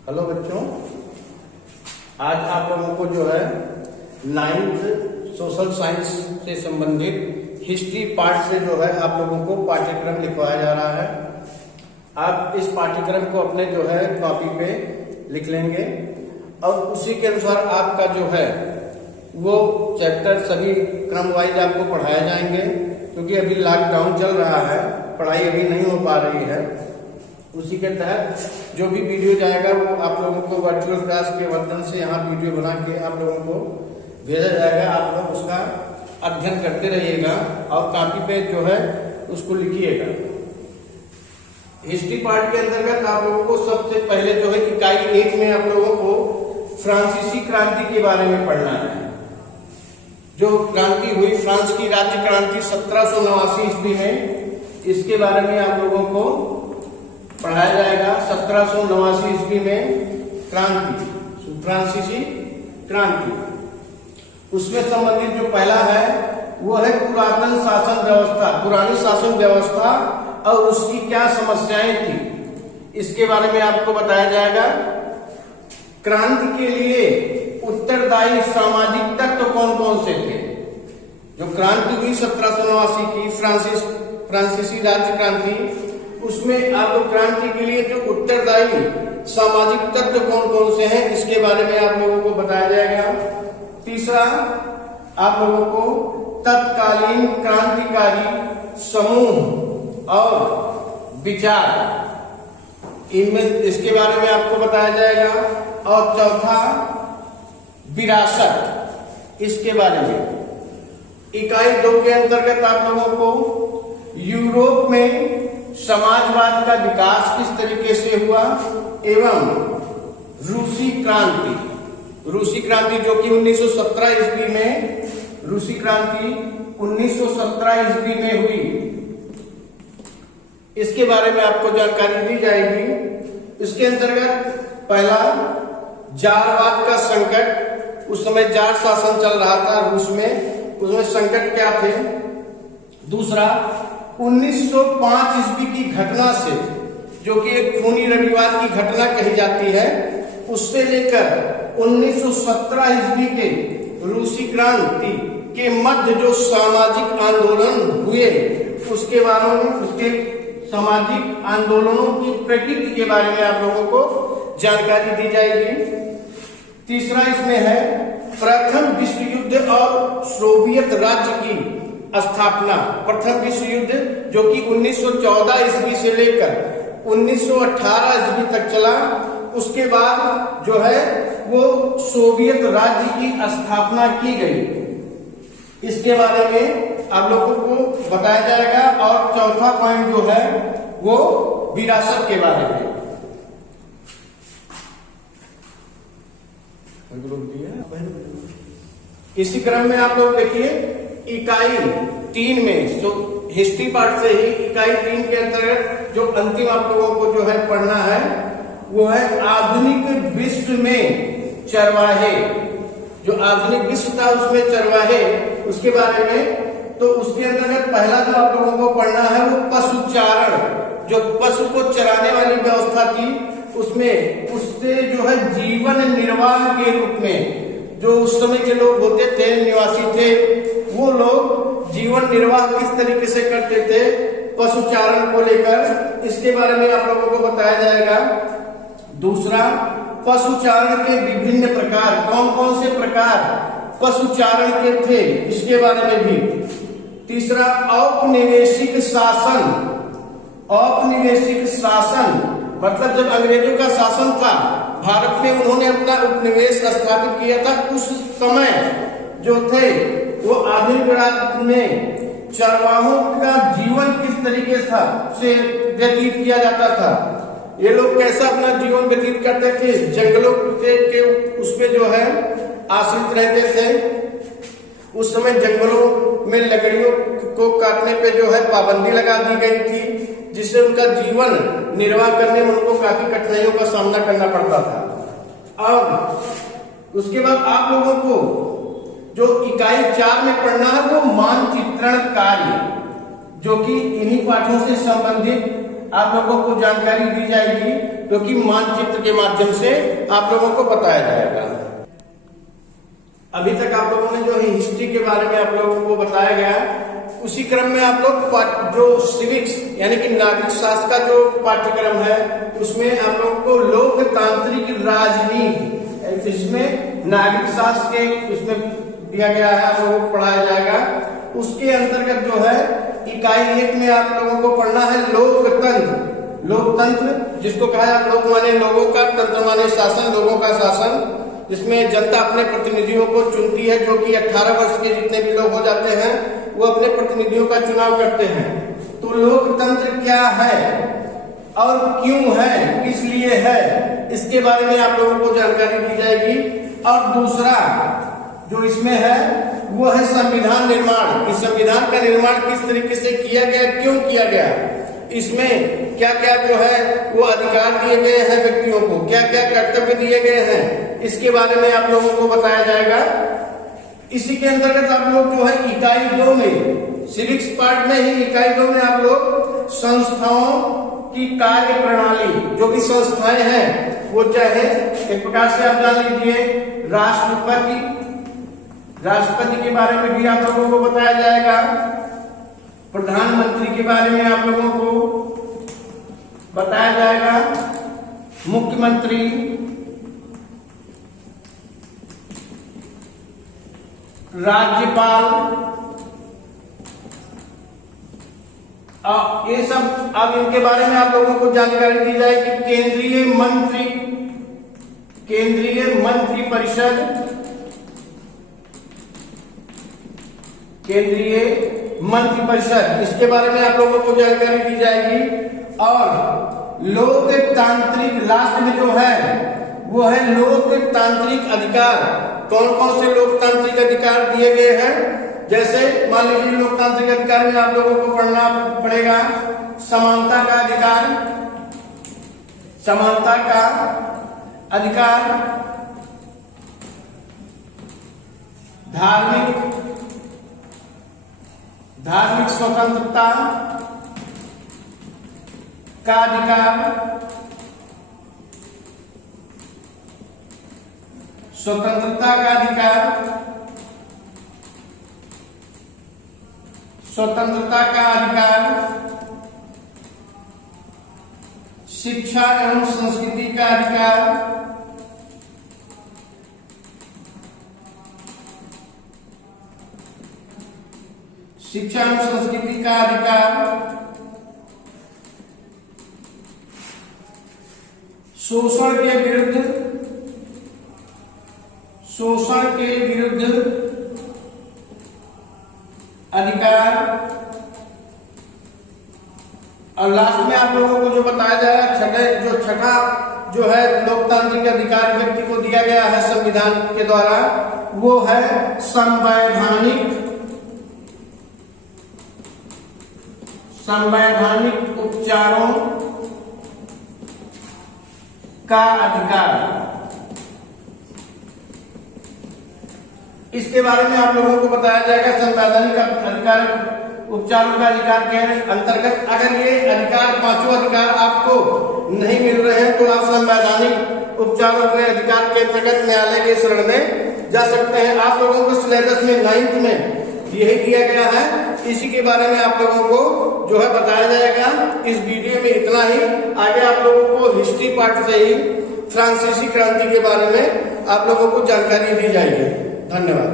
Hello बच्चों, आज आप लोगों को जो है 9th सोशल साइंस से संबंधित हिस्ट्री पार्ट से जो है आप लोगों को पाठ्यक्रम लिखवाया जा रहा है। आप इस पाठ्यक्रम को अपने जो है कॉपी पे लिख लेंगे और उसी के अनुसार आपका जो है वो चैप्टर सभी क्रम वाइज आपको पढ़ाए जाएंगे, क्योंकि अभी लॉकडाउन चल रहा है, पढ़ाई अभी नहीं हो पा रही है। उसी के तहत जो भी वीडियो जाएगा वो आप लोगों को वर्चुअल क्लास के माध्यम से यहाँ वीडियो बना के आप लोगों को भेजा जाएगा। आप लोग उसका अध्ययन करते रहिएगा और कॉपी पे जो है उसको लिखिएगा। हिस्ट्री पार्ट के अंतर्गत आप लोगों को सबसे पहले जो है इकाई 1 में आप लोगों को फ्रांसीसी क्रांति के बारे में पढ़ना है। जो क्रांति हुई फ्रांस की राज्य क्रांति 1789 ईस्वी में, इसके बारे में आप लोगों को पढ़ाया जाएगा। 1789 ईस्वी में क्रांति, फ्रांसीसी क्रांति, उसमें संबंधित जो पहला है वो है पुरातन शासन व्यवस्था, पुरानी शासन व्यवस्था और उसकी क्या समस्याएं थी, इसके बारे में आपको बताया जाएगा। क्रांति के लिए उत्तरदायी सामाजिक तत्व कौन कौन से थे। जो क्रांति हुई 1789 की फ्रांसीसी राज्य क्रांति, उसमें आप लोग क्रांति के लिए जो उत्तरदायी सामाजिक तत्व कौन कौन से हैं, इसके बारे में आप लोगों को बताया जाएगा। तीसरा, आप लोगों को तत्कालीन क्रांतिकारी समूह और विचार, इनमें इसके बारे में आपको बताया जाएगा। और चौथा, विरासत, इसके बारे में। इकाई 2 के अंतर्गत आप लोगों को यूरोप में समाजवाद का विकास किस तरीके से हुआ एवं रूसी क्रांति जो कि 1917 ईस्वी में, रूसी क्रांति 1917 ईस्वी में हुई, इसके बारे में आपको जानकारी दी जाएगी। इसके अंतर्गत पहला, जारवाद का संकट, उस समय जार शासन चल रहा था रूस में, उसमें संकट क्या थे। दूसरा, 1905 ईस्वी की घटना से, जो कि एक खूनी रविवार की घटना कही जाती है, उससे लेकर 1917 ईस्वी के रूसी क्रांति के मध्य जो सामाजिक आंदोलन हुए, उसके बारे में, उसके सामाजिक आंदोलनों की प्रकृति के बारे में आप लोगों को जानकारी दी जाएगी। तीसरा इसमें है प्रथम विश्व युद्ध और सोवियत राज्य की स्थापना। प्रथम विश्व युद्ध जो कि 1914 ईस्वी से लेकर 1918 ईस्वी तक चला, उसके बाद जो है वो सोवियत राज्य की स्थापना की गई, इसके बारे में आप लोगों को बताया जाएगा। और चौथा पॉइंट जो है वो विरासत के बारे में। इसी क्रम में आप लोग देखिए इकाई 3 में, जो हिस्ट्री पार्ट से ही इकाई 3 के अंतर्गत जो अंतिम आप लोगों को जो है पढ़ना है वो है आधुनिक विश्व में चरवाहे। जो आधुनिक विश्व था उसमें चरवाहे, उसके बारे में। तो उसके अंतर्गत पहला जो आप लोगों को पढ़ना है वो पशुचारण, जो पशु को चराने वाली व्यवस्था थी, उसमें उससे जो है जीवन निर्वाह के रूप में जो उस समय के लोग होते थे, निवासी थे, वो लोग जीवन निर्वाह किस तरीके से करते थे पशुचारण को लेकर, इसके बारे में आप लोगों को बताया जाएगा। दूसरा, पशुचारण के विभिन्न प्रकार, कौन कौन से प्रकार पशुचारण के थे, इसके बारे में भी। तीसरा, औपनिवेशिक शासन, मतलब जब अंग्रेजों का शासन था भारत में, उन्होंने अपना उपनिवेश स्थापित किया था। उस समय जो थे वो आधुनिक राज्य में चरवाहों का जीवन किस तरीके से व्यतीत किया जाता था, ये लोग कैसा अपना जीवन व्यतीत करते थे, जंगलों के उसमें जो है आश्रित रहते थे। उस समय जंगलों में लकड़ियों को काटने पे जो है पाबंदी लगा दी गई थी, जिससे उनका जीवन निर्वाह करने में उनको काफी कठिनाइयों का सामना करना पड़ता था। और उसके बाद आप लोगों को जो इकाई 4 में पढ़ना है वो मानचित्रण कार्य, जो कि इन्हीं पाठों से संबंधित आप लोगों को जानकारी दी जाएगी। जो कि मानचित्र के माध्यम से आप लोगों को बताया जाएगा। अभी तक आप लोगों ने जो हिस्ट्री के बारे में आप लोगों को बताया गया, उसी क्रम में आप लोग जो सिविक्स यानी कि नागरिक शास्त्र का जो पाठ्यक्रम है, उसमें आप लोगों को लोकतांत्रिक राजनीति, जिसमें नागरिक शास्त्र के उसमें दिया गया है, आप लोगों को पढ़ाया जाएगा। उसके अंतर्गत जो है इकाई 1 में आप लोगों को पढ़ना है लोकतंत्र। लोकतंत्र जिसको कहा है लोक माने लोगों का, तंत्र माने शासन, लोगों का शासन, जिसमें जनता अपने प्रतिनिधियों को चुनती है, जो कि 18 वर्ष के जितने भी लोग हो जाते हैं वो अपने प्रतिनिधियों का चुनाव करते हैं। तो लोकतंत्र क्या है और क्यों है, किस लिए है, इसके बारे में आप लोगों को जानकारी दी जाएगी। और दूसरा जो इसमें है वो है संविधान निर्माण, कि संविधान का निर्माण किस तरीके से किया गया, क्यों किया गया, इसमें क्या क्या जो है वो अधिकार दिए गए हैं व्यक्तियों को, क्या क्या कर्तव्य दिए गए हैं, इसके बारे में आप लोगों को बताया जाएगा। इसी के अंतर्गत आप लोग जो है इकाई 2 में, सिविक्स पार्ट में ही इकाई 2 में आप लोग संस्थाओं की कार्य प्रणाली, जो भी संस्थाएं हैं वो चाहे एक प्रकार से आप जान लीजिए राष्ट्रपति के बारे में भी आप लोगों को बताया जाएगा, प्रधानमंत्री के बारे में आप लोगों को बताया जाएगा, मुख्यमंत्री, राज्यपाल, ये सब अब इनके बारे में आप लोगों को जानकारी दी जाएगी। केंद्रीय मंत्री परिषद, केंद्रीय मंत्री परिषद, इसके बारे में आप लोगों को जानकारी दी जाएगी। और लोकतांत्रिक, लास्ट में जो है वो है लोकतांत्रिक अधिकार। कौन कौन से लोकतांत्रिक अधिकार दिए गए हैं, जैसे मान लीजिए लोकतांत्रिक अधिकार में आप लोगों को पढ़ना पड़ेगा समानता का अधिकार, समानता का अधिकार, धार्मिक स्वतंत्रता का अधिकार, स्वतंत्रता का अधिकार, स्वतंत्रता का अधिकार, शिक्षा एवं संस्कृति का अधिकार, शिक्षा एवं संस्कृति का अधिकार, शोषण के विरुद्ध अधिकार। और लास्ट में आप लोगों को जो बताया जाएगा छठा जो है लोकतांत्रिक अधिकार व्यक्ति को दिया गया है संविधान के द्वारा, वो है संवैधानिक उपचारों का अधिकार। इसके बारे में आप लोगों को बताया जाएगा संवैधानिक अधिकार, उपचारों का अधिकार के अंतर्गत अगर ये अधिकार, पांचों अधिकार आपको नहीं मिल रहे हैं तो आप संवैधानिक उपचारों के अधिकार के अंतर्गत न्यायालय के शरण में जा सकते हैं। आप लोगों को सिलेबस में 9th में यही दिया गया है, इसी के बारे में आप लोगों को जो है बताया जाएगा। इस वीडियो में इतना ही। आगे आप लोगों को हिस्ट्री पार्ट से ही फ्रांसीसी क्रांति के बारे में आप लोगों को जानकारी दी जाएगी। धन्यवाद।